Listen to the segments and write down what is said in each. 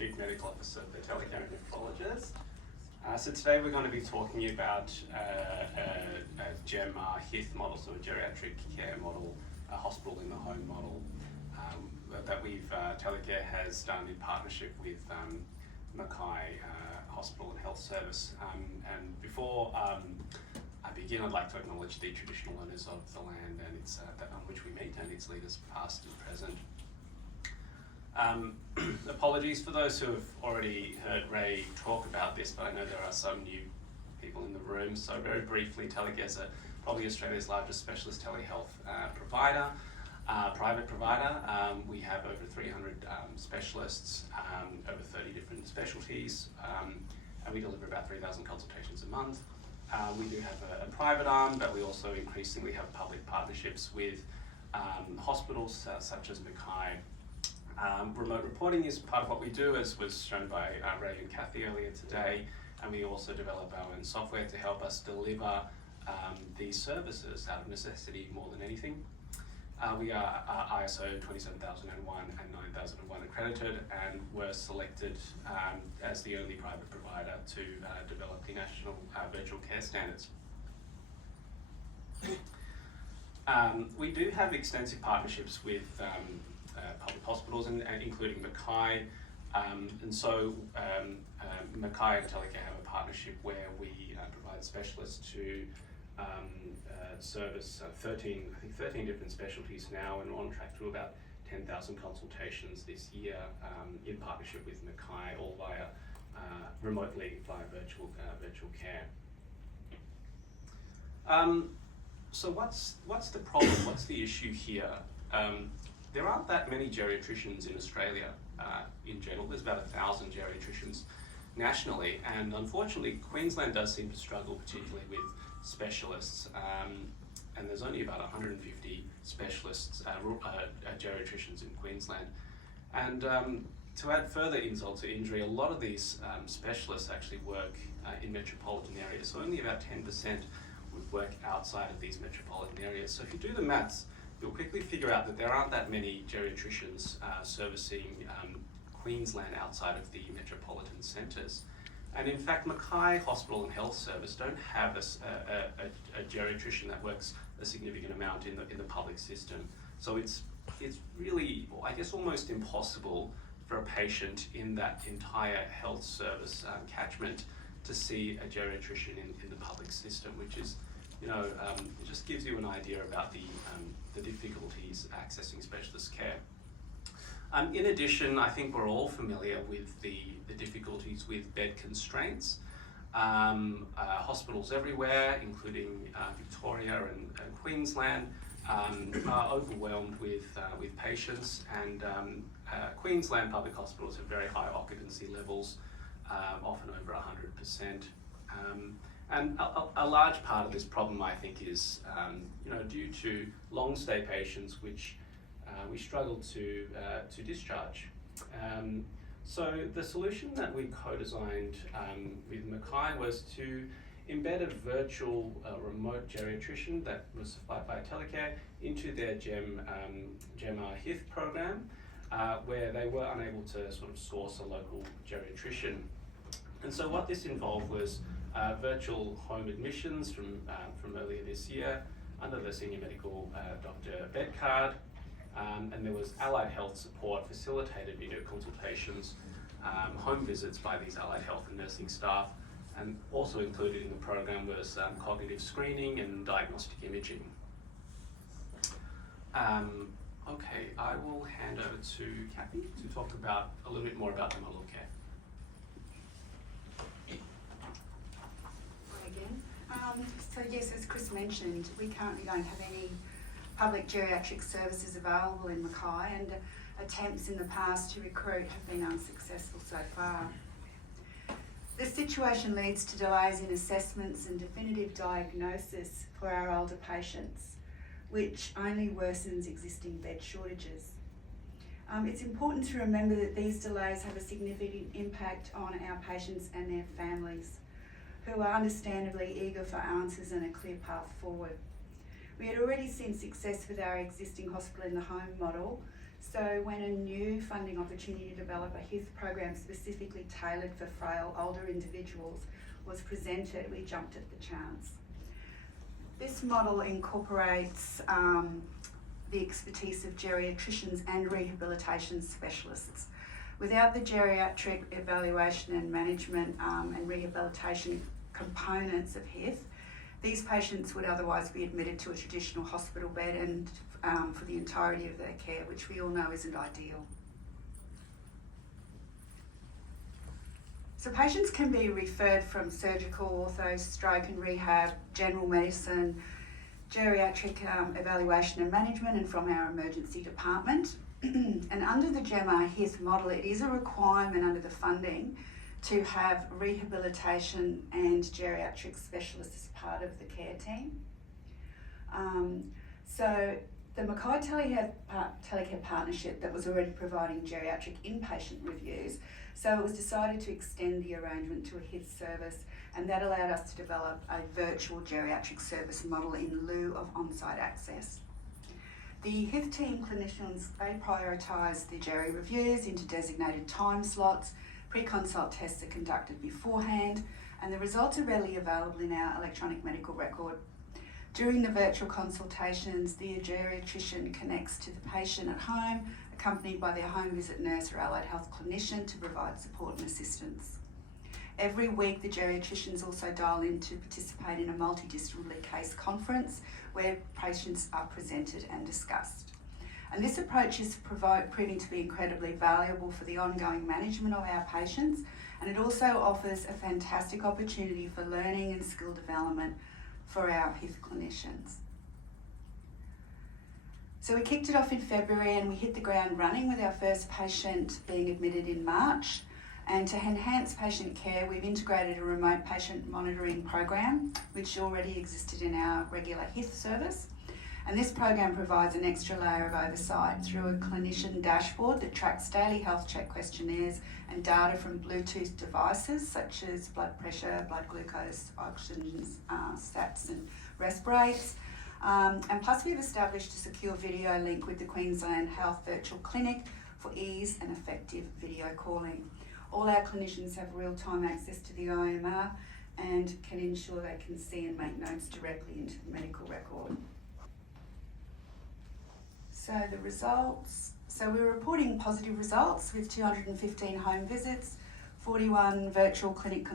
Chief Medical Officer for Telecare and Nephrologist. So today we're going to be talking about a GEM HIC model, so a geriatric care model, a hospital in the home model that Telecare has done in partnership with Mackay Hospital and Health Service. And before I begin, I'd like to acknowledge the traditional owners of the land and its on which we meet, and its leaders past and present. Apologies for those who have already heard Ray talk about this, but I know there are some new people in the room. So very briefly, Telecare is probably Australia's largest specialist telehealth provider, private provider. We have over 300 specialists, over 30 different specialties, and we deliver about 3,000 consultations a month. We do have a private arm, but we also increasingly have public partnerships with hospitals such as Mackay. Remote reporting is part of what we do, as was shown by Ray and Kathy earlier today, and we also develop our own software to help us deliver these services out of necessity more than anything. We are ISO 27001 and 9001 accredited, and were selected as the only private provider to develop the national virtual care standards. We do have extensive partnerships with public hospitals, and including Mackay, and so Mackay and Telecare have a partnership where we provide specialists to service 13 different specialties now, and we're on track to about 10,000 consultations this year in partnership with Mackay, all via remotely via virtual care. So what's the problem? What's the issue here? There aren't that many geriatricians in Australia in general. There's about 1,000 geriatricians nationally, and unfortunately Queensland does seem to struggle particularly with specialists, and there's only about 150 specialists, geriatricians in Queensland. And to add further insult to injury, a lot of these specialists actually work in metropolitan areas, so only about 10% would work outside of these metropolitan areas. So if you do the maths, you'll quickly figure out that there aren't that many geriatricians servicing Queensland outside of the metropolitan centres. And in fact, Mackay Hospital and Health Service don't have a geriatrician that works a significant amount in the public system. So it's really, I guess, almost impossible for a patient in that entire health service catchment to see a geriatrician in the public system, which is, it just gives you an idea about the difficulties accessing specialist care. In addition, I think we're all familiar with the difficulties with bed constraints. Hospitals everywhere, including Victoria and Queensland, are overwhelmed with patients, and Queensland public hospitals have very high occupancy levels, often over 100%. And a large part of this problem, I think, is due to long stay patients, which we struggle to discharge. So the solution that we co-designed with Mackay was to embed a virtual remote geriatrician that was supplied by Telecare into their GEM HIC program, where they were unable to sort of source a local geriatrician. And so what this involved was virtual home admissions from earlier this year under the senior medical doctor bed card, and there was allied health support, facilitated video consultations, home visits by these allied health and nursing staff, and also included in the program was cognitive screening and diagnostic imaging. Okay, I will hand over to Kathy to talk about a little bit more about the model of care. So yes, as Chris mentioned, we currently don't have any public geriatric services available in Mackay, and attempts in the past to recruit have been unsuccessful so far. This situation leads to delays in assessments and definitive diagnosis for our older patients, which only worsens existing bed shortages. It's important to remember that these delays have a significant impact on our patients and their families, who are understandably eager for answers and a clear path forward. We had already seen success with our existing hospital in the home model, So when a new funding opportunity to develop a HIC program specifically tailored for frail older individuals was presented, we jumped at the chance. This model incorporates the expertise of geriatricians and rehabilitation specialists. Without the geriatric evaluation and management and rehabilitation components of HIC, these patients would otherwise be admitted to a traditional hospital bed and for the entirety of their care, which we all know isn't ideal. So patients can be referred from surgical, ortho, stroke and rehab, general medicine, geriatric evaluation and management, and from our emergency department. And under the GEMA HIC model, it is a requirement under the funding to have rehabilitation and geriatric specialists as part of the care team. So the Mackay Telecare partnership that was already providing geriatric inpatient reviews, so it was decided to extend the arrangement to a HIC service, and that allowed us to develop a virtual geriatric service model in lieu of on-site access. The HIC team clinicians, they prioritise the geri reviews into designated time slots. Pre-consult tests are conducted beforehand, and the results are readily available in our electronic medical record. During the virtual consultations, the geriatrician connects to the patient at home, accompanied by their home visit nurse or allied health clinician to provide support and assistance. Every week, the geriatricians also dial in to participate in a multidisciplinary case conference where patients are presented and discussed. And this approach is proving to be incredibly valuable for the ongoing management of our patients, and it also offers a fantastic opportunity for learning and skill development for our HIC clinicians. So we kicked it off in February and we hit the ground running with our first patient being admitted in March. And to enhance patient care, we've integrated a remote patient monitoring program, which already existed in our regular HIC service. And this program provides an extra layer of oversight through a clinician dashboard that tracks daily health check questionnaires and data from Bluetooth devices such as blood pressure, blood glucose, oxygen, sats and respirates. And plus we've established a secure video link with the Queensland Health Virtual Clinic for ease and effective video calling. All our clinicians have real-time access to the IMR and can ensure they can see and make notes directly into the medical record. So the results, so we're reporting positive results with 215 home visits, 41 virtual clinic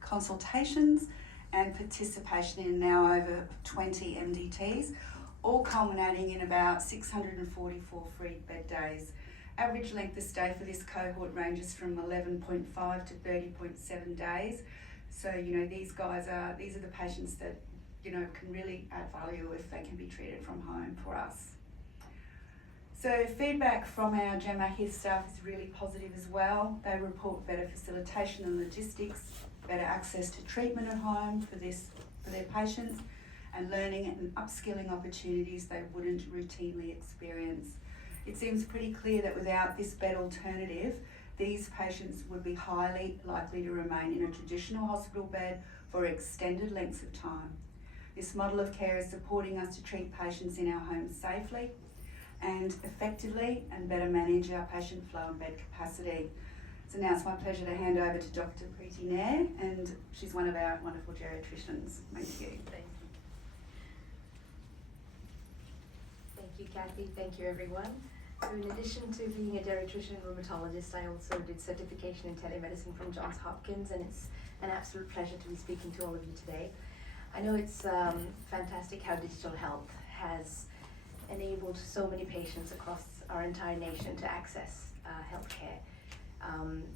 consultations and participation in now over 20 MDTs, all culminating in about 644 free bed days. Average length of stay for this cohort ranges from 11.5 to 30.7 days. So, these are the patients that, can really add value if they can be treated from home for us. So feedback from our GEMA HIC staff is really positive as well. They report better facilitation and logistics, better access to treatment at home for their patients, and learning and upskilling opportunities they wouldn't routinely experience. It seems pretty clear that without this bed alternative, these patients would be highly likely to remain in a traditional hospital bed for extended lengths of time. This model of care is supporting us to treat patients in our homes safely and effectively and better manage our patient flow and bed capacity. So now it's my pleasure to hand over to Dr. Preeti Nair, and she's one of our wonderful geriatricians. Thank you. Thank you. Thank you, Kathy. Thank you, everyone. So in addition to being a geriatrician and rheumatologist, I also did certification in telemedicine from Johns Hopkins, and it's an absolute pleasure to be speaking to all of you today. I know it's fantastic how digital health has enabled so many patients across our entire nation to access healthcare.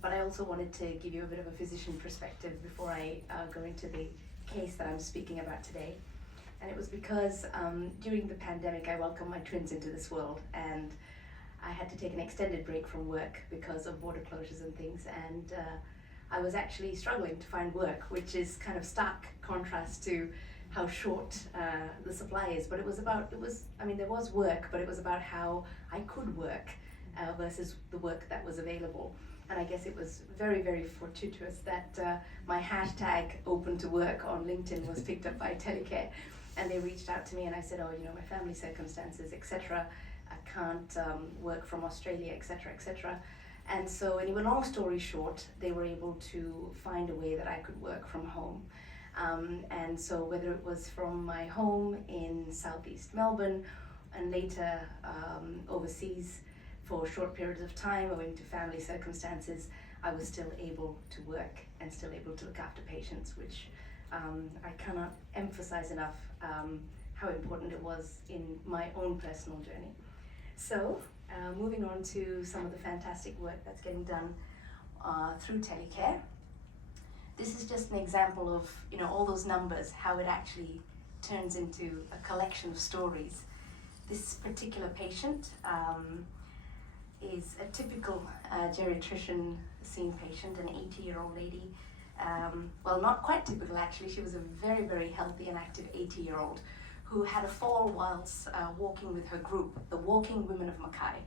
But I also wanted to give you a bit of a physician perspective before I go into the case that I'm speaking about today. And it was because during the pandemic, I welcomed my twins into this world, and I had to take an extended break from work because of border closures and things, and I was actually struggling to find work, which is kind of stark contrast to how short the supply is. But there was work, but it was about how I could work versus the work that was available. And I guess it was very, very fortuitous that my hashtag open to work on LinkedIn was picked up by Telecare, and they reached out to me, and I said, my family circumstances, etc. I can't work from Australia, etc., etc. And so, anyway, long story short, they were able to find a way that I could work from home. And so whether it was from my home in southeast Melbourne and later overseas for short periods of time owing to family circumstances, I was still able to work and still able to look after patients, which I cannot emphasize enough how important it was in my own personal journey. So moving on to some of the fantastic work that's getting done through telecare. This is just an example of, you know, all those numbers, how it actually turns into a collection of stories. This particular patient is a typical geriatrician seen patient, an 80-year-old lady. Well, not quite typical actually. She was a very, very healthy and active 80-year-old who had a fall whilst walking with her group, the Walking Women of Mackay.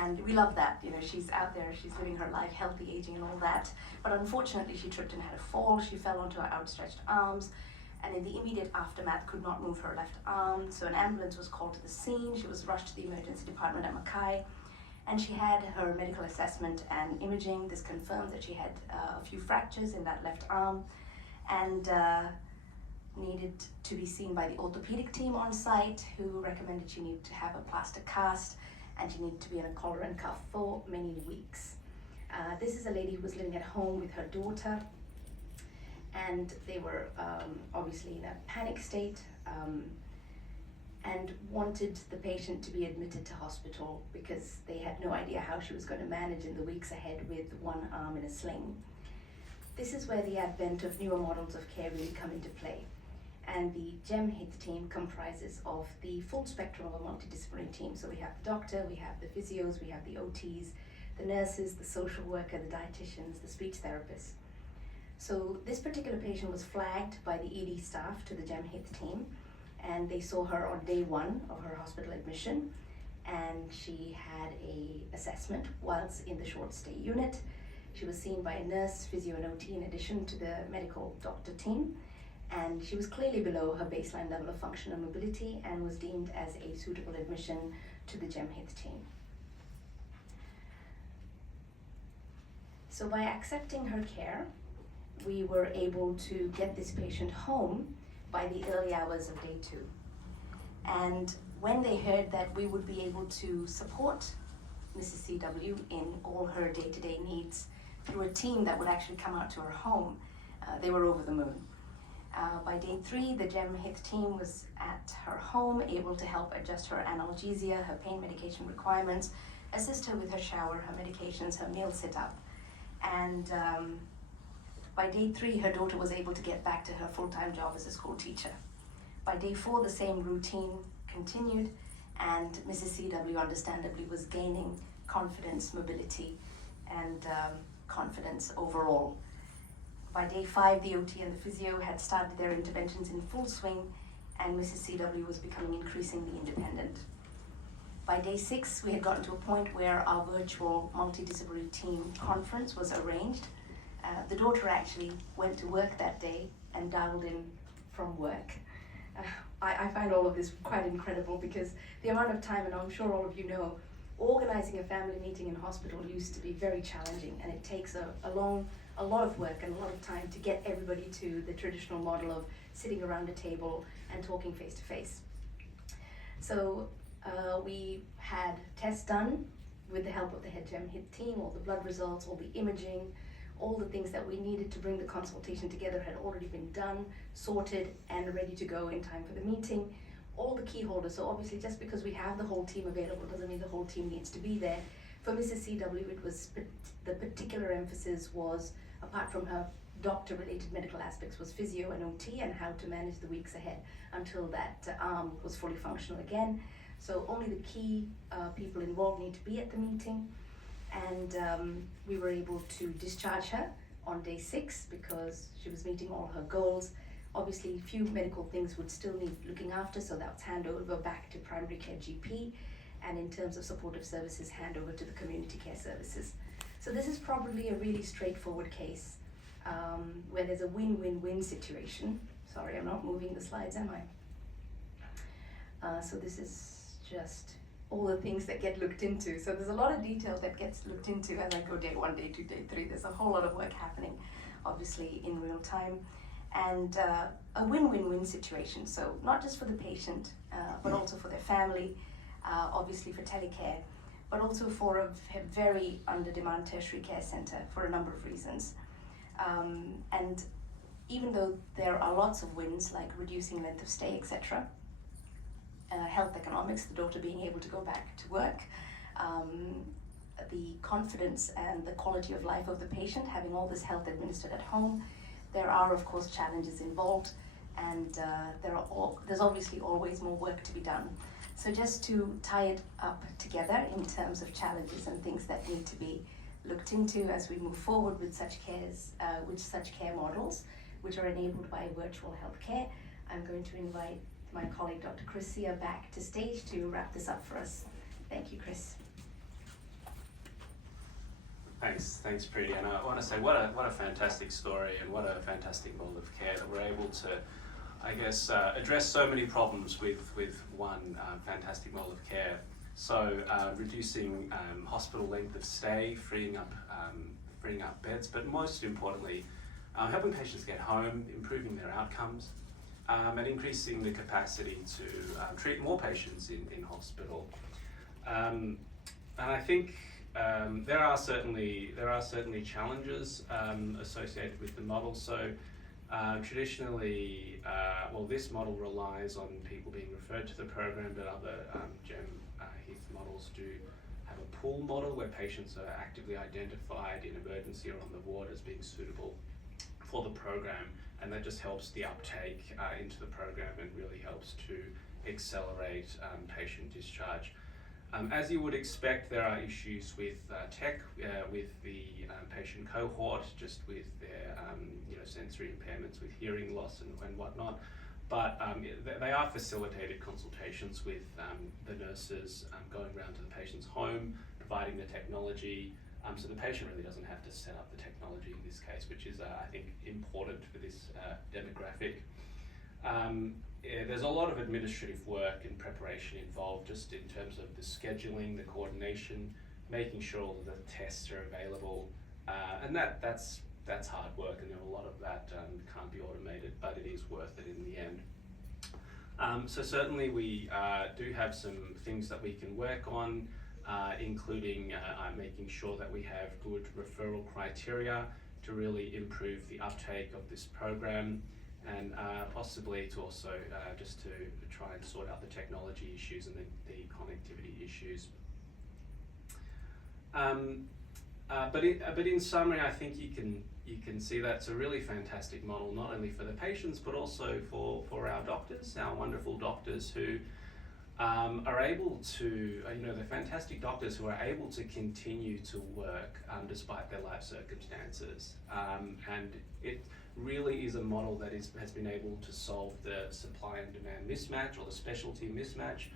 And we love that, you know, she's out there, she's living her life, healthy aging and all that. But unfortunately, she tripped and had a fall. She fell onto her outstretched arms, and in the immediate aftermath could not move her left arm. So an ambulance was called to the scene. She was rushed to the emergency department at Mackay, and she had her medical assessment and imaging. This confirmed that she had a few fractures in that left arm, and needed to be seen by the orthopedic team on site, who recommended she needed to have a plaster cast, and she needed to be in a collar and cuff for many weeks. This is a lady who was living at home with her daughter, and they were obviously in a panic state and wanted the patient to be admitted to hospital because they had no idea how she was going to manage in the weeks ahead with one arm in a sling. This is where the advent of newer models of care really come into play. And the HIC team comprises of the full spectrum of a multidisciplinary team. So we have the doctor, we have the physios, we have the OTs, the nurses, the social worker, the dietitians, the speech therapists. So this particular patient was flagged by the ED staff to the HIC team, and they saw her on day one of her hospital admission, and she had a assessment whilst in the short stay unit. She was seen by a nurse, physio and OT in addition to the medical doctor team. And she was clearly below her baseline level of function and mobility and was deemed as a suitable admission to the HIC team. So by accepting her care, we were able to get this patient home by the early hours of day 2. And when they heard that we would be able to support Mrs. CW in all her day-to-day needs through a team that would actually come out to her home, they were over the moon. By day 3, the HIC team was at her home, able to help adjust her analgesia, her pain medication requirements, assist her with her shower, her medications, her meal sit-up. And by day 3, her daughter was able to get back to her full-time job as a school teacher. By day 4, the same routine continued, and Mrs. CW understandably was gaining confidence, mobility, and confidence overall. By day 5, the OT and the physio had started their interventions in full swing, and Mrs. CW was becoming increasingly independent. By day 6, we had gotten to a point where our virtual multidisciplinary team conference was arranged. The daughter actually went to work that day and dialed in from work. I find all of this quite incredible because the amount of time, and I'm sure all of you know, organizing a family meeting in hospital used to be very challenging, and it takes a lot of work and a lot of time to get everybody to the traditional model of sitting around a table and talking face to face. So we had tests done with the help of the HIC team. All the blood results, all the imaging, all the things that we needed to bring the consultation together had already been done, sorted, and ready to go in time for the meeting. All the key holders, so obviously just because we have the whole team available doesn't mean the whole team needs to be there. For Mrs. CW, it was the particular emphasis was, apart from her doctor-related medical aspects, was physio and OT and how to manage the weeks ahead until that arm was fully functional again. So only the key people involved need to be at the meeting, and we were able to discharge her on day 6 because she was meeting all her goals. Obviously, a few medical things would still need looking after, so that's handover back to primary care GP, and in terms of supportive services, handover to the community care services. So this is probably a really straightforward case where there's a win-win-win situation. Sorry, I'm not moving the slides, am I? So this is just all the things that get looked into. So there's a lot of detail that gets looked into as I go day 1, day 2, day 3. There's a whole lot of work happening, obviously, in real time. And a win-win-win situation. So not just for the patient, but also for their family, obviously for telecare, but also for a very under-demand tertiary care centre for a number of reasons. And even though there are lots of wins, like reducing length of stay, etc., health economics, the daughter being able to go back to work, the confidence and the quality of life of the patient, having all this health administered at home, there are of course challenges involved, and there's obviously always more work to be done. So just to tie it up together in terms of challenges and things that need to be looked into as we move forward with such care models, which are enabled by virtual healthcare, I'm going to invite my colleague Dr. Chris Sear back to stage to wrap this up for us. Thank you, Chris. Thanks, Preeti. And I want to say what a fantastic story and what a fantastic model of care that we're able to, I guess, address so many problems with one fantastic model of care. So reducing hospital length of stay, freeing up beds, but most importantly, helping patients get home, improving their outcomes, and increasing the capacity to treat more patients in hospital. And I think there are certainly challenges associated with the model. So traditionally, this model relies on people being referred to the program, but other HIC models do have a pool model where patients are actively identified in emergency or on the ward as being suitable for the program, and that just helps the uptake into the program and really helps to accelerate patient discharge. As you would expect, there are issues with tech, with the patient cohort, just with their sensory impairments, with hearing loss and whatnot. But they are facilitated consultations with the nurses going around to the patient's home, providing the technology, so the patient really doesn't have to set up the technology in this case, which is, I think, important for this demographic. There's a lot of administrative work and preparation involved just in terms of the scheduling, the coordination, making sure that the tests are available, and that's hard work, and a lot of that can't be automated, but it is worth it in the end. So certainly we do have some things that we can work on, including making sure that we have good referral criteria to really improve the uptake of this program, and possibly to also just to try and sort out the technology issues and the connectivity issues. But in summary, I think you can see that's a really fantastic model, not only for the patients, but also for our doctors, our wonderful doctors who are able to, the fantastic doctors who are able to continue to work despite their life circumstances. And it really is a model that has been able to solve the supply and demand mismatch, or the specialty mismatch.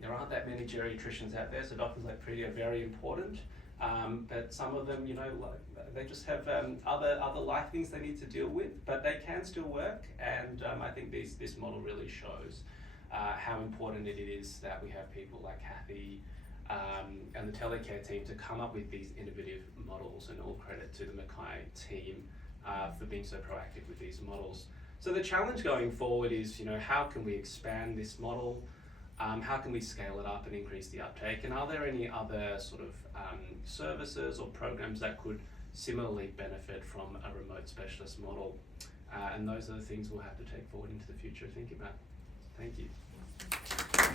There aren't that many geriatricians out there, so doctors like Preeti are very important. But some of them, they just have other life things they need to deal with, but they can still work. And I think this model really shows how important it is that we have people like Kathy and the telecare team to come up with these innovative models, and all credit to the Mackay team for being so proactive with these models. So the challenge going forward is, how can we expand this model? How can we scale it up and increase the uptake? And are there any other sort of services or programs that could similarly benefit from a remote specialist model? And those are the things we'll have to take forward into the future, think about. Thank you.